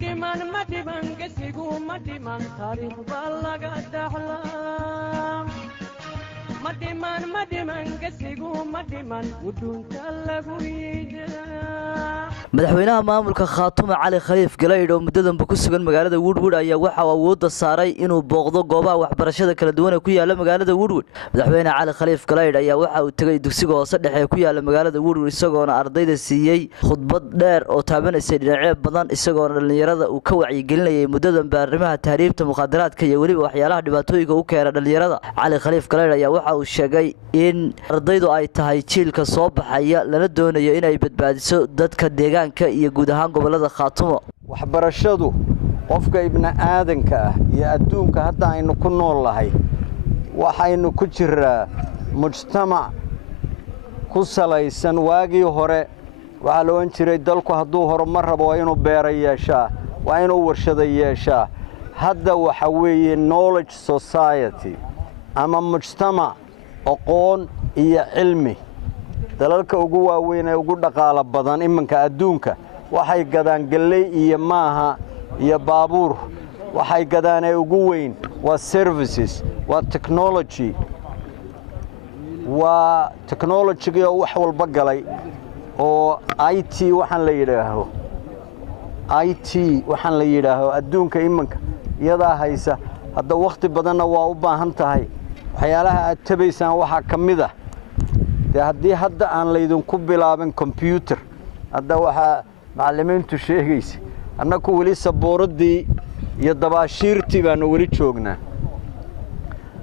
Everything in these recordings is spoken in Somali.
مدمان قسيقو مدمان تاريخ بالغ الدحلام مدمان قسيقو مدمان ودون تلقو madaxweynaha maamulka Khaatume Cali Khaliif Galaydh oo muddadan ku sugan magaalada Widhwidh ayaa waxa uu awood saaray inuu booqdo goobaha waxbarashada kala duwan ee ku yaala magaalada Widhwidh madaxweyne Cali Khaliif Galaydh ayaa waxa uu tagay dugsiga hoose dhexe ee ku yaala magaalada Widhwidh isagoona ardayda siiyay khudbad dheer oo taabanaysa dhinacyo badan isagoona dhalinyarada uu ka wacyigelinayay muddadan baarimaha tahriibta muqaadaraadka iyo waliba waxyaalaha dhibaatooyinka u keena dhalinyarada Cali Khaliif Galaydh ayaa waxa uu sheegay in ardaydu ay tahay jiilka soo baxaya lana doonayo in ay badbaadiso dadka deegaanka iyo guud ahaan gobolada Khaatumo waxbarashadu qofka ibna aadanka ah iyo adduunka hadda aynu ku noolahay waxaynu ku jiraa mujtamac ku salaysan waagii hore waxa loo jiray dalku hadduu horumar rabo waa inuu beeray yeeshaa waa inuu warshado yeeshaa hadda waxa weeye knowledge society ama mujtamac aqoon iyo cilmi dalalka ugu waaweyn ee ugu dhaqaale badan imanka adduunka waxay gadaan galay iyo maaha iyo baabuur waxay gadaan ee ugu weyn waa services waa technology oo wax walba galay oo IT waxaan la yiraahdo adduunka imanka iyada haysa hadda waqti badanna waa u baahan tahay waxyaalaha aad tabaysaan waxa kamida haddii hadda aan laydinku bilaabin computer hadda waxa macallimiintu sheegaysa annagu wali sabooradii iyo dabaashiirtii baan wali joognaa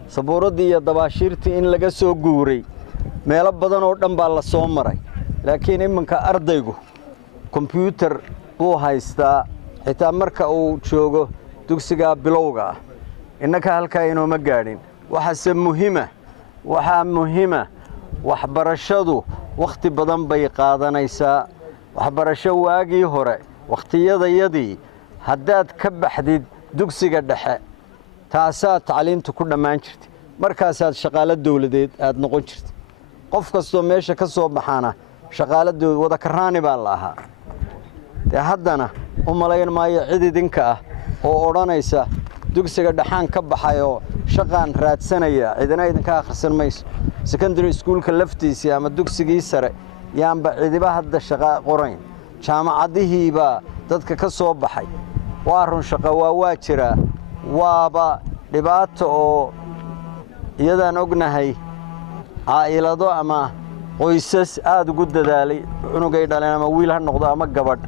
sabooradii iyo dabaashiirtii in laga soo guuray meelo badan oo dhan baa la soo maray laakiin imanka ardaygu computer buu haystaa xitaa marka uu joogo dugsiga bilowga ah innaka halka inoo ma gaadhin waxa muhiima waxbarashadu waqti badan bay qaadanaysaa waxbarasho waagii hore waqtiyadayadii haddaad ka baxdid dugsiga dhexe taasaa tacliintu ku dhammaan jirtay markaasaad shaqaale dawladeed aad noqon jirtay qof kastoo meesha ka soo baxana shaqaale dawlad wada karaani baa la ahaa haddana u malayn maayo cid idinka ah oo odhanaysa dugsiga dhaxaan ka baxayo shaqaan raadsanaya cidina idinka akhrisan mayso secondary schoolka laftiisa ama dugsigii sare yaanba cidiba hadda shaqa qorayn jaamacadihiiba dadka ka soo baxay waa run shaqo waa jira waaba dhibaato oo iyadaan ognahay caa'ilado ama qoysas aad ugu dadaalay cunugay dhaleen ama wiil ha noqdo ama gabadh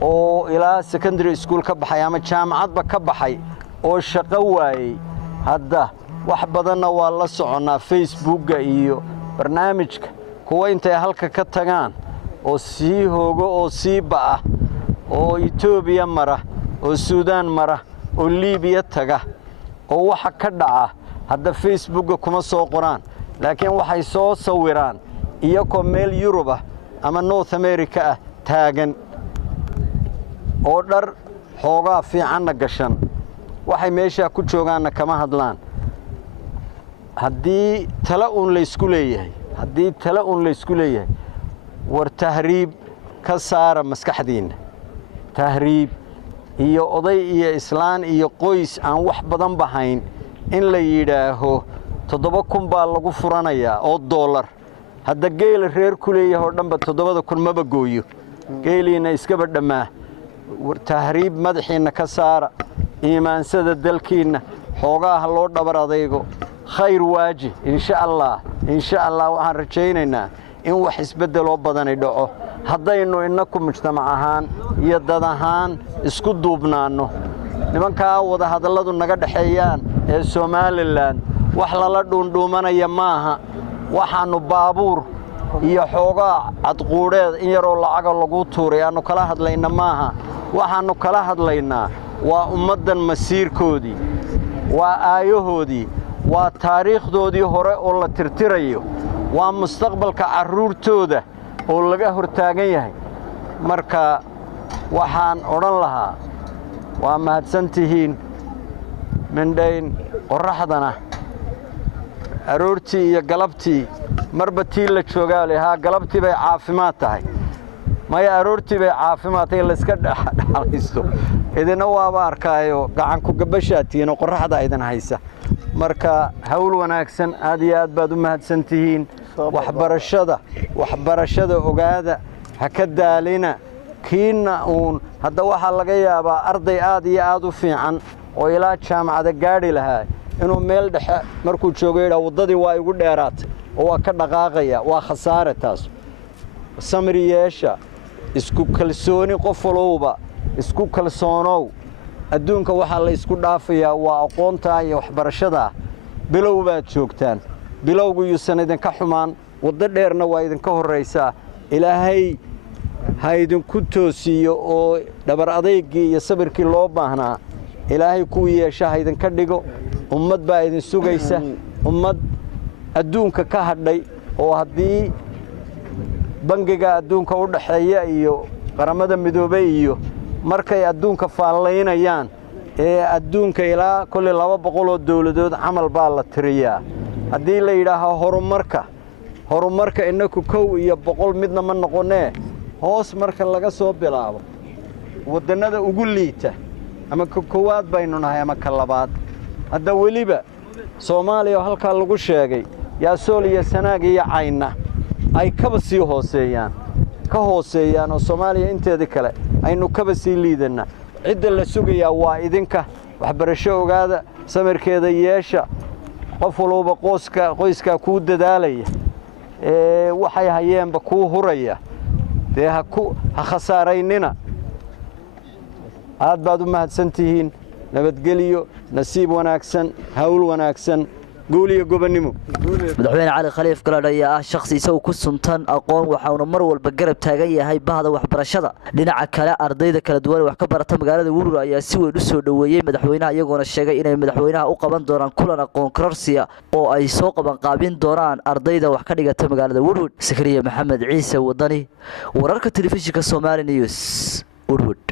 oo ilaa secondary school ka baxay ama jaamacadba ka baxay oo shaqo waayay hadda wax badanna waa la soconaa Facebook iyo barnaamijka kuwa intay halka ka tagaan oo sii hoogo oo sii baa oo Ethiopia mara oo Suudaan mara oo Liibiya taga oo waxa ka dhaca hadda Facebook kuma soo qoraan laakiin waxay soo sawiraan iyagoo meel Europe ama North America taagan oo dhar xoogaa fiican gashan waxay meesha ku joogaana kama hadlaan haddii tala la isku leeyahay war tahriib ka saara maskaxdiina tahriib iyo oday iyo islaan iyo qoys aan wax badan bahayn in la yiraaho 7,000 baa lagu furanayaa oo dollar hadda geel reer ku leeyahay oo dhanba 7,000 maba gooyo geeliina iska badhamaa war tahriib madaxiina ka saara iimaansada dalkiina xoogaa loo dhabar adaygo khayr waaji insha Allah waxaan rajaynaynaa in wax isbedel oo badan ay dhaco haddaynu inaku mujtamac ahaan iyo dad ahaan isku duubnaano nimanka wada hadalladu naga dhaxeeyaan ee Somaliland wax lala dhuundhuumanaya maaha waxaanu baabuur iyo xoogaa cadquureed in yaroo lacag lagu tuuray aanu kala hadlayna maaha waxaanu kala hadlaynaa waa ummadan masiirkoodii waa aayahoodii waa taariikhdoodii hore oo la tirtirayo waa mustaqbalka caruurtooda oo laga hortaagan yahay marka waxaan oran lahaa waa mahadsantihiin mindhayn qoraxdana aroortii iyo galabtii marba tii la joogaa leeyahay galabtii bay caafimaad tahay maya aroortii bay caafimaadka la iska dhaxaysto idina waaba arkaayo gacan ku gabashaatiina qorraxda idan haysa marka hawl wanaagsan aad iyo aad baad u mahadsantihiin waxbarashada ogaada ha ka daalina kiina hadda waxaa laga yaabaa arday aad iyo aad u fiican oo ilaa jaamacada gaadhi lahaa inuu meel dhexe markuu joogo yidhaa waddadii waa igu dheeraatay oo waa ka dhaqaaqaya waa khasaare taas samri yeesha isku kalsooni qof walowba isku kalsoonow adduunka waxaa la isku dhaafayaa waa aqoonta iyo waxbarashada bilow baad joogtaan bilowgu yuusan idinka xumaan waddo dheerna waa idinka horraysaa ilaahay ha idinku toosiyo oo dhabar adeygii iyo sabirkii loo baahnaa ilaahay kuu yeesha ha idinka dhigo ummad baa idin sugaysa ummad adduunka ka hadhay oo haddii bangiga adduunka u dhaxeeya iyo qaramada midoobay iyo markay adduunka faallaynayaan ee adduunka ilaa kulli 200 oo dawladood camal baa la tiriyaa haddii la yidhaaho horumarka innaku 1 iyo 100 midna ma noqonee hoos marka laga soo bilaabo wadannada ugu liita ama ka koowaad baynu nahay ama ka labaad hadda weliba Soomaaliya halka lagu sheegay yaa sool iyo sanaag iyo cayna ay kaba sii hooseeyaan oo Soomaaliya inteeda kale aynu kaba sii liidana cidda la sugayaa waa idinka waxbarasho ogaada samirkeeda yeesha qof walba qoyska ku dadaalaya waxay hayeenba ku huraya ha khasaaraynina aad baad u mahadsantihiin nabadgeliyo nasiib wanaagsan hawl wanaagsan guuliyo gobonnimo madaxweyne cali khaliif Galaydh ayaa ah shakhsi isagoo ku suntan aqoon waxaanu mar walba garab taagan yahay bahda waxbarashada dhinaca kale ardayda kala duwan wax ka barata magaalada Widhwidh ayaa si weyn u soo dhaweeyay madaxweynaha iyagoona sheegay inay madaxweynaha u qaban doonaan kulan aqoon kororsiya oo ay soo qaban qaabin doonaan ardayda wax ka dhigata magaalada Widhwidh Sakariya Maxamed Ciise Wadani wararka telefishinka Somali News Widhwidh